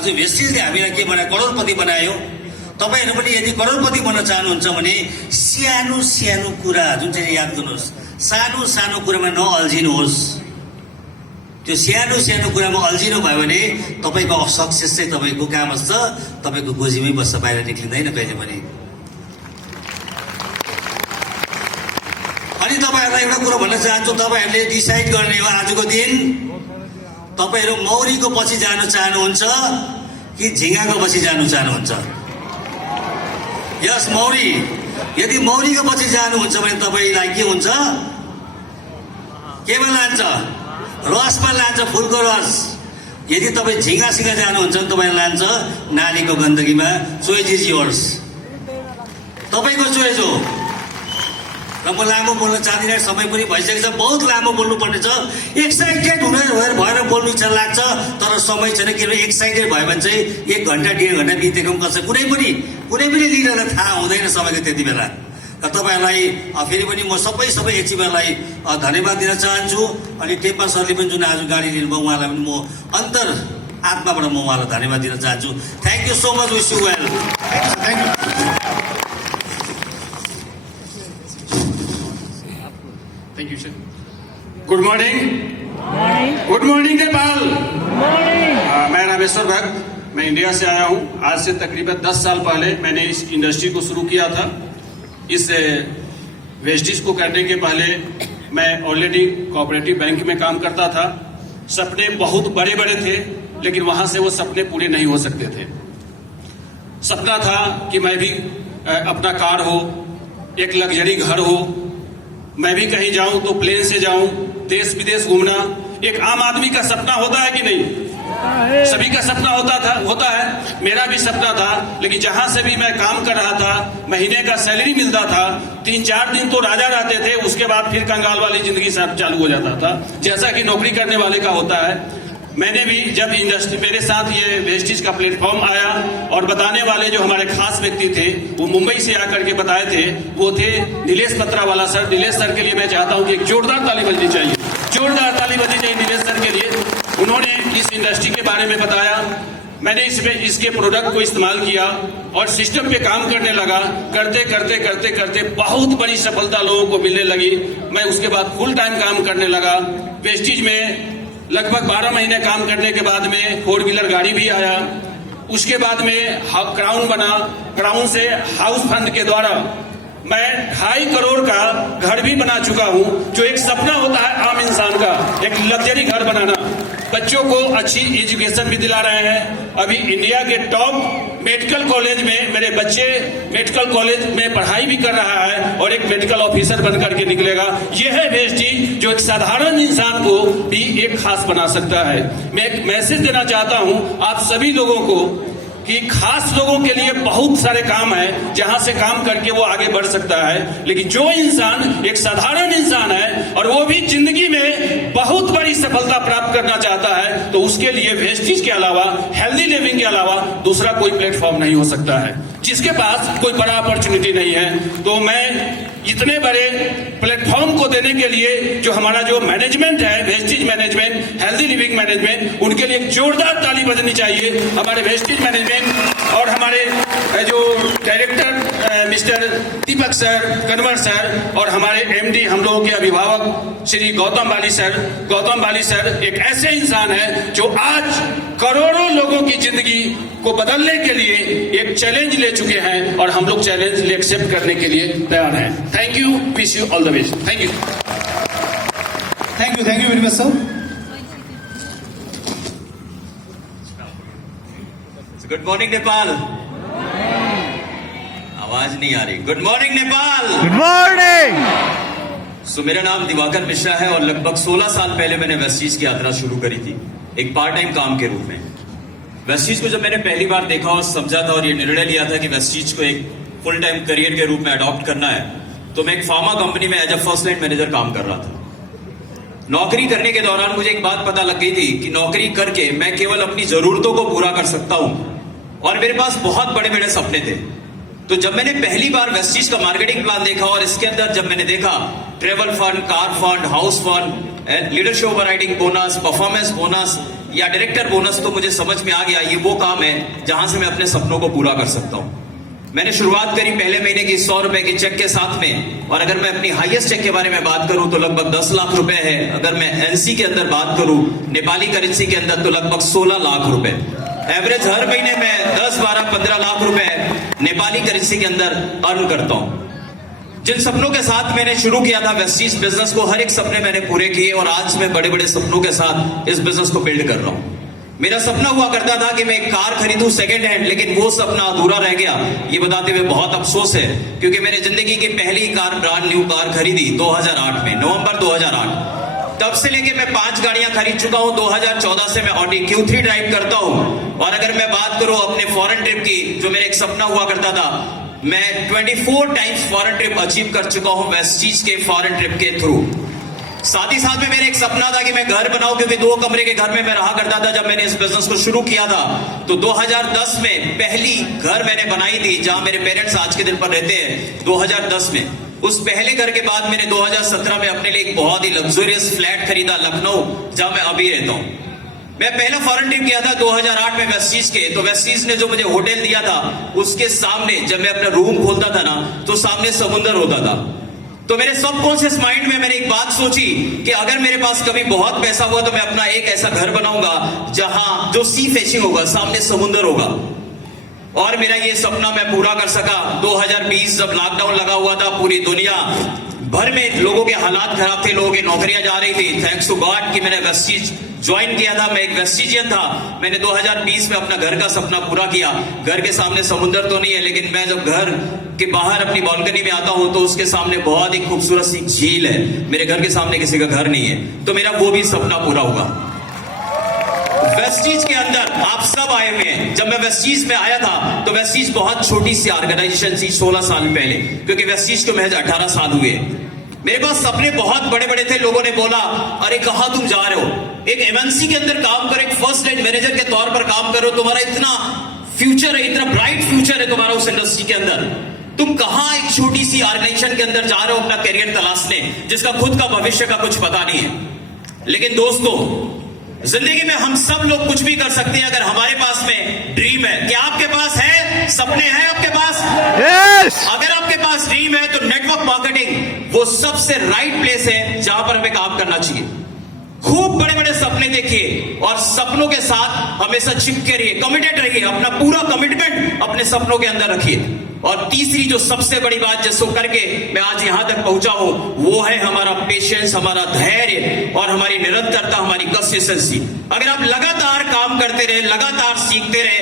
आज वेस्टिजले हामीलाई के बनायो, करोडपति बनायो। तपाईहरु पनि यदि करोडपति बन्न चाहनुहुन्छ भने सानो सानो कुरा जुन चाहिँ याद गर्नुहोस्, सानो सानो कुरामा नअल्झिनुहोस्। त्यो सानो सानो कुरामा अल्झिनु भयो भने तपाईको सक्सेस चाहिँ तपाईको कहाँ बस्छ, तपाईको गोजीमै बस्छ, बाहिर निक्लिँदैन कहिले पनि। अनि तपाईहरुलाई एउटा कुरा भन्न चाहन्छु, तपाईहरुले डिसाइड गर्ने हो आजको दिन, तपाईहरु मौरीको पछि जान चाहनुहुन्छ कि झिंगाको पछि जान चाहनुहुन्छ? यस, मौरी। यदि मौरीको पछि जानुहुन्छ भने तपाईलाई के हुन्छ? केमा लान्छ? रसमा लान्छ, फुलको रस। यदि तपाईँ झिंगासित जानुहुन्छ भने तपाईलाई लान्छ नालीको गन्दगीमा। चोइस इज योर्स, तपाईको चोइस हो। र म लामो बोल्न चाहदिनँ, समय पनि भइसकेको छ, बहुत लामो बोल्नु पर्ने छ। एक्साइटेड भएर बोल्नु इच्छा लाग्छ, तर समय छैन। किनभने एक्साइटेड भयो भने चाहिँ 1 घण्टा 1.5 घण्टा बितेको पनि कसै कुनै पनि लिडरलाई थाहा हुँदैन समयको त्यति बेला। र तपाईहरुलाई फेरि पनि म सबै एचिभरलाई धन्यवाद दिन चाहन्छु। अनि टेम्पा सरले पनि जुन आज गाडी लिनुभयो उहाँलाई पनि म अन्तर आत्माबाट म उहाँलाई धन्यवाद दिन चाहन्छु। Thank you so much, wish you well. Thank you. Thank you sir. Good morning. Good morning Nepal. मैं रामेश्वर भक्त, मैं इंडिया से आया हूं। आज से तकरीबन 10 साल पहले मैंने इस इंडस्ट्री को शुरू किया था। इस वेस्टेज को करने के पहले मैं ऑलरेडी कोऑपरेटिव बैंक में काम करता था। सपने बहुत बड़े बड़े थे, लेकिन वहां से वो सपने पूरे नहीं हो सकते थे। सपना था कि मैं भी अपना कार हो, एक लग्जरी घर हो, मैं भी कहीं जाऊं तो प्लेन से जाऊं, देश विदेश घूमना एक आम आदमी का सपना होता है कि नहीं? सभी का सपना होता है। मेरा भी सपना था, लेकिन जहां से भी मैं काम कर रहा था, महीने का सैलरी मिलता था, 3-4 दिन तो राजा रहते थे, उसके बाद फिर कंगाल वाली जिंदगी चालू हो जाता था, जैसा कि नौकरी करने वाले का होता है। मैंने भी जब इंडस्ट्री मेरे साथ ये वेस्टेज का प्लेटफॉर्म आया, और बताने वाले जो हमारे खास व्यक्ति थे वो मुंबई से आकर के बताए थे, वो थे नीलेश पत्रावाला सर। नीलेश सर के लिए मैं चाहता हूं कि एक जोरदार ताली बजनी चाहिए, जोरदार ताली बजनी चाहिए नीलेश सर के लिए। उन्होंने इस इंडस्ट्री के बारे में बताया, मैंने इसके प्रोडक्ट को इस्तेमाल किया और सिस्टम पे काम करने लगा। करते करते करते करते बहुत बड़ी सफलता लोगों को मिलने लगी। मैं उसके बाद फुल टाइम काम करने लगा। वेस्टेज में लगभग 12 महीने काम करने के बाद में 4 व्हीलर गाड़ी भी आया। उसके बाद में क्राउन बना। क्राउन से हाउस फंड के द्वारा मैं 2.5 करोड़ का घर भी बना चुका हूं, जो एक सपना होता है आम इंसान का, एक लग्जरी घर बनाना। बच्चों को अच्छी एजुकेशन भी दिला रहे हैं। अभी इंडिया के टॉप मेडिकल कॉलेज में मेरे बच्चे मेडिकल कॉलेज में पढ़ाई भी कर रहा है और एक मेडिकल ऑफिसर बनकर के निकलेगा। यह है वेस्टेज, जो एक साधारण इंसान को भी एक खास बना सकता है। मैं एक मैसेज देना चाहता हूं आप सभी लोगों को कि खास लोगों के लिए बहुत सारे काम है जहां से काम करके वो आगे बढ़ सकता है, लेकिन जो इंसान एक साधारण इंसान है और वो भी जिंदगी में बहुत बड़ी सफलता प्राप्त करना चाहता है, तो उसके लिए वेस्टेज के अलावा, हेल्दी लिविंग के अलावा दूसरा कोई प्लेटफॉर्म नहीं हो सकता है, जिसके पास कोई बड़ा अपॉर्चुनिटी नहीं है। तो मैं इतने बड़े प्लेटफॉर्म को देने के लिए जो हमारा जो मैनेजमेंट है, wastage management, healthy living management, उनके लिए एक जोरदार ताली बजनी चाहिए। हमारे वेस्टेज मैनेजमेंट और हमारे जो डायरेक्टर मिस्टर दीपक सर, कन्वर सर, और हमारे एमडी, हम लोगों के अभिभावक श्री गौतम बाली सर। गौतम बाली सर एक ऐसे इंसान है जो आज करोड़ों लोगों की जिंदगी को बदलने के लिए एक चैलेंज ले चुके हैं, और हम लोग चैलेंज ले एक्सेप्ट करने के लिए तैयार हैं। Thank you, wish you all the best. Thank you, thank you very much sir. Good morning Nepal. आवाज नहीं आ रही। Good morning Nepal. Good morning. So मेरा नाम दिवाकर मिश्रा है और लगभग 16 साल पहले मैंने वेस्टेज की यात्रा शुरू करी थी, एक पार्ट टाइम काम के रूप में। वेस्टेज को जब मैंने पहली बार देखा और समझा था और ये निर्णय लिया था कि वेस्टेज को एक फुल टाइम करियर के रूप में अडॉप्ट करना है, तो मैं एक फार्मा कंपनी में as a first line manager काम कर रहा था। नौकरी करने के दौरान मुझे एक बात पता लग गई थी कि नौकरी करके मैं केवल अपनी जरूरतों को पूरा कर सकता हूं, और मेरे पास बहुत बड़े बड़े सपने थे। तो जब मैंने पहली बार वेस्टेज का मार्केटिंग प्लान देखा और इसके अंदर जब मैंने देखा travel fund, car fund, house fund, leadership overriding bonus, performance bonus, या डायरेक्टर बोनस तो मुझे समझ में आ गया, ये वो काम है जहां से मैं अपने सपनों को पूरा कर सकता हूं। मैंने शुरुआत करी पहले महीने की 100 रुपए के चेक के साथ में, और अगर मैं अपनी हाईएस्ट चेक के बारे में बात करूं तो लगभग 10 लाख रुपए है। अगर मैं एनसी के अंदर बात करूं, नेपाली करेंसी के अंदर, तो लगभग 16 लाख रुपए। एवरेज हर महीने मैं 10, 12, 15 लाख रुपए नेपाली करेंसी के अंदर अर्न करता हूं। जिन सपनों के साथ मैंने शुरू किया था वेस्टीज बिजनेस को, हर एक सपने मैंने पूरे किए, और आज मैं बड़े बड़े सपनों के साथ इस बिजनेस को बिल्ड कर रहा हूं। मेरा सपना हुआ करता था कि मैं एक कार खरीदूं सेकंड हैंड, लेकिन वो सपना अधूरा रह गया। ये बताते हुए बहुत अफसोस है, क्योंकि मैंने जिंदगी की पहली कार, ब्रांड न्यू कार खरीदी 2008 में, नवंबर 2008। तब से लेके मैं 5 गाड़ियां खरीद चुका हूं। 2014 से मैं ऑडी Q3 ड्राइव करता हूं। और अगर मैं बात करूं अपने फॉरेन ट्रिप की, जो मेरा एक सपना हुआ करता था, मैं 24 टाइम्स फॉरेन ट्रिप अचीव कर चुका हूं वेस्टीज के फॉरेन ट्रिप के थ्रू। साथ ही साथ में मेरा एक सपना था कि मैं घर बनाऊं, क्योंकि 2 कमरे के घर में मैं रहा करता था। जब मैंने इस बिजनेस को शुरू किया था तो 2010 में पहली घर मैंने बनाई थी, जहां मेरे पेरेंट्स आज के दिन पर रहते हैं। 2010 में उस पहले घर के बाद मैंने 2017 में अपने लिए एक बहुत ही लग्जरियस फ्लैट खरीदा लखनऊ, जहां मैं अभी रहता हूं। मैं पहला फॉरेन ट्रिप किया था 2008 में वेस्टीज के, तो वेस्टीज ने जो मुझे होटल दिया था, उसके सामने जब मैं अपना रूम खोलता था ना, तो सामने समुंदर होता था। तो मेरे सबकॉन्शियस माइंड में मैंने एक बात सोची कि अगर मेरे पास कभी बहुत पैसा हुआ तो मैं अपना एक ऐसा घर बनाऊंगा जहां जो सी फेसिंग होगा, सामने समुंदर होगा। और मेरा ये सपना मैं पूरा कर सका। 2020 जब लॉकडाउन लगा हुआ था, पूरी दुनिया भर में लोगों के हालात खराब थे, लोगों की नौकरियां जा रही थी। थैंक्स टू गॉड कि मैंने वेस्टीज ज्वाइन किया था, मैं एक वेस्टीजियन था। मैंने 2020 में अपना घर का सपना पूरा किया। घर के सामने समुंदर तो नहीं है, लेकिन मैं जब घर के बाहर अपनी बालकनी में आता हूं तो उसके सामने बहुत ही खूबसूरत सी झील है। मेरे घर के सामने किसी का घर नहीं है, तो मेरा वो भी सपना पूरा हुआ। वेस्टीज के अंदर आप सब आए हुए हैं। जब मैं वेस्टीज में आया था तो वेस्टीज बहुत छोटी सी ऑर्गेनाइजेशन थी 16 साल पहले, क्योंकि वेस्टीज को महज 18 साल हुए। मेरे पास सपने बहुत बड़े बड़े थे। लोगों ने बोला, अरे कहां तुम जा रहे हो, एक एमएनसी के अंदर काम करो, एक फर्स्ट रेट मैनेजर के तौर पर काम करो, तुम्हारा इतना फ्यूचर है, इतना ब्राइट फ्यूचर है तुम्हारा उस इंडस्ट्री के अंदर। तुम कहां एक छोटी सी ऑर्गेनाइजेशन के अंदर जा रहे हो अपना करियर तलाशने, जिसका खुद का भविष्य का कुछ पता नहीं है। लेकिन दोस्तों, जिंदगी में हम सब लोग कुछ भी कर सकते हैं अगर हमारे पास में ड्रीम है। क्या आपके पास है? सपने हैं आपके पास? Yes! अगर आपके पास ड्रीम है तो नेटवर्क मार्केटिंग वो सबसे राइट प्लेस है जहां पर हमें काम करना चाहिए। खूब बड़े बड़े सपने देखिए और सपनों के साथ हमेशा चिपके रहिए, कमिटेड रहिए, अपना पूरा कमिटमेंट अपने सपनों के अंदर रखिए। और तीसरी जो सबसे बड़ी बात जिसको करके मैं आज यहां तक पहुंचा हूं, वो है हमारा पेशेंस, हमारा धैर्य और हमारी निरंतरता, हमारी कंसिस्टेंसी। अगर आप लगातार काम करते रहे, लगातार सीखते रहे,